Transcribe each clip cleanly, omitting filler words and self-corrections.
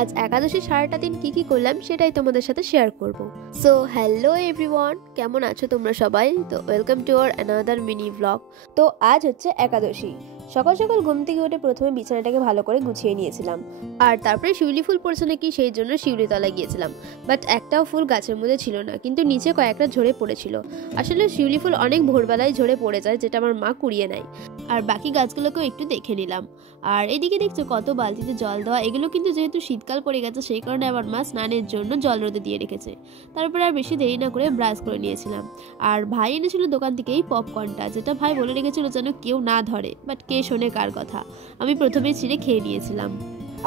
আজ একাদশী সারাটা দিন কি করলাম সেটাই তোমাদের সাথে শেয়ার করব। সো হ্যালো এভরিওয়ান, কেমন আছো তোমরা সবাই? তো welcome to our another mini blog. তো আজ হচ্ছে একাদশী। সকাল সকাল ঘুম থেকে উঠে প্রথমে বিছানাটাকে ভালো করে গুছিয়ে নিয়েছিলাম, আর তারপরে শিউলি ফুল পড়ছে নাকি সেই জন্য শিউলি তলায় গিয়েছিলাম। বাট একটাও ফুল গাছের মধ্যে ছিল না, কিন্তু নিচে কয়েকটা ঝরে পড়েছিল। আসলে শিউলি ফুল অনেক ভোরবেলায় ঝরে পড়ে যায়, যেটা আমার মা কুড়িয়ে নেয়। আর বাকি গাছগুলোকেও একটু দেখে নিলাম। আর এদিকে দেখছো কত বালতিতে জল দেওয়া, এগুলো কিন্তু যেহেতু শীতকাল পড়ে গেছে সেই কারণে আমার মা স্নানের জন্য জল রোদে দিয়ে রেখেছে। তারপরে আর বেশি দেরি না করে ব্রাশ করে নিয়েছিলাম। আর ভাই এনেছিল দোকান থেকে এই পপকর্নটা, যেটা ভাই বলে রেখেছিল যেন কেউ না ধরে, বাট কে শোনে কার কথা। আমি প্রথমে ছিঁড়ে খেয়ে নিয়েছিলাম।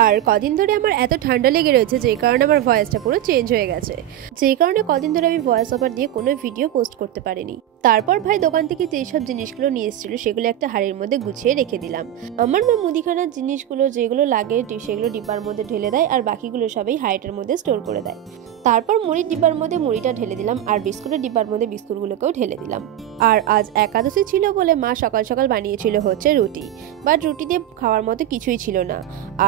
আর কদিন ধরে আমার এত ঠান্ডা লেগে রয়েছে যেই কারণে আমার ভয়েসটা পুরো চেঞ্জ হয়ে গেছে, যেই কারণে কদিন ধরে আমি ভয়েস ওভার দিয়ে কোনো ভিডিও পোস্ট করতে পারিনি। তারপর ভাই দোকান থেকে যেসব জিনিসগুলো নিয়ে এসেছিল সেগুলো একটা হাঁড়ির মধ্যে গুছিয়ে রেখে দিলাম। আমার মা মুদিখানার জিনিসগুলো যেগুলো লাগে সেগুলো ডিব্বার মধ্যে ঢেলে দেয়, আর বাকিগুলো সবাই হাঁড়িটার মধ্যে স্টোর করে দেয়। তারপর মুড়ির ডিব্বার মধ্যে মুড়িটা ঢেলে দিলাম, আর বিস্কুটের ডিব্বার মধ্যে বিস্কুটগুলোকেও ঢেলে দিলাম। আর আজ একাদশী ছিল বলে মা সকাল সকাল বানিয়েছিল হচ্ছে রুটি, বাট রুটি দিয়ে খাওয়ার মতো কিছুই ছিল না।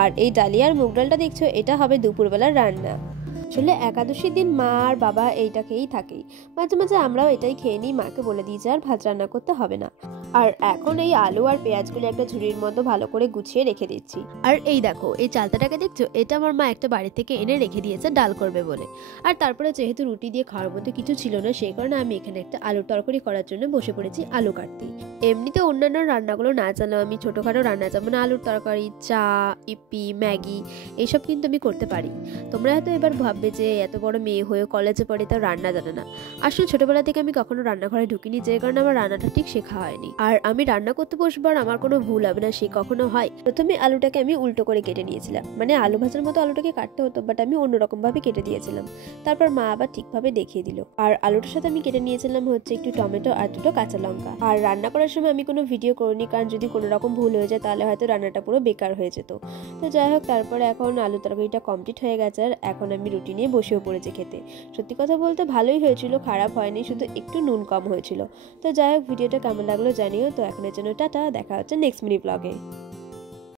আর এই ডালিয়া আর মুগ ডালটা দেখছো, এটা হবে দুপুরবেলার রান্না। আসলে একাদশীর দিন মা আর বাবা এইটা খেয়েই থাকেই, মাঝে মাঝে আমরাও এটাই খেয়ে নিই। মাকে বলে দিই যে আর ভাত রান্না করতে হবে না। আর এখন এই আলু আর পেঁয়াজগুলো একটা ঝুড়ির মধ্যে ভালো করে গুছিয়ে রেখে দিচ্ছি। আর এই দেখো এই চালতাটাকে দেখছো, এটা আমার মা একটা বাড়ি থেকে এনে রেখে দিয়েছে ডাল করবে বলে। আর তারপরে যেহেতু রুটি দিয়ে খাওয়ার মতো কিছু ছিল না, সেই কারণে আমি এখানে একটা আলুর তরকারি করার জন্য বসে পড়েছি আলু কাটতে। এমনিতে অন্যান্য রান্নাগুলো না জানলেও আমি ছোটোখাটো রান্না, যেমন আলুর তরকারি, চা, ইপি, ম্যাগি, এইসব কিন্তু আমি করতে পারি। তোমরা হয়তো এবার ভাববে যে এত বড় মেয়ে হয়ে কলেজে পড়ে তাও রান্না জানে না। আসলে ছোটবেলা থেকে আমি কখনো রান্নাঘরে ঢুকিনি, যে কারণে আমার রান্নাটা ঠিক শেখা হয়নি। আর আমি রান্না করতে বসবার আমার কোনো ভুল হবে না, সে কখনো হয়। প্রথমে আলুটাকে আমি উল্টো করে কেটে নিয়েছিলাম, মানে আলু ভাজার মতো আলুটাকে কাটতে হতো, বাট আমি অন্যরকম ভাবে কেটে দিয়েছিলাম। তারপর মা আবার ঠিকভাবে দেখিয়ে দিল। আর আলুটার সাথে আমি কেটে নিয়েছিলাম হচ্ছে একটু টমেটো আর দুটো কাঁচা লঙ্কা। আর রান্না করার সময় আমি কোনো ভিডিও করিনি, কারণ যদি কোনো রকম ভুল হয়ে যায় তাহলে হয়তো রান্নাটা পুরো বেকার হয়ে যেত। তো যাই হোক, তারপরে এখন আলু তরকারিটা কমপ্লিট হয়ে গেছে, আর এখন আমি রুটি নিয়ে বসেও পড়েছি খেতে। সত্যি কথা বলতে ভালোই হয়েছিল, খারাপ হয়নি, শুধু একটু নুন কম হয়েছিল। তো যাই হোক, ভিডিওটা কেমন লাগলো জানিও। তো এখনের জন্য টাটা, দেখা হচ্ছে নেক্সট মিনি ব্লগে।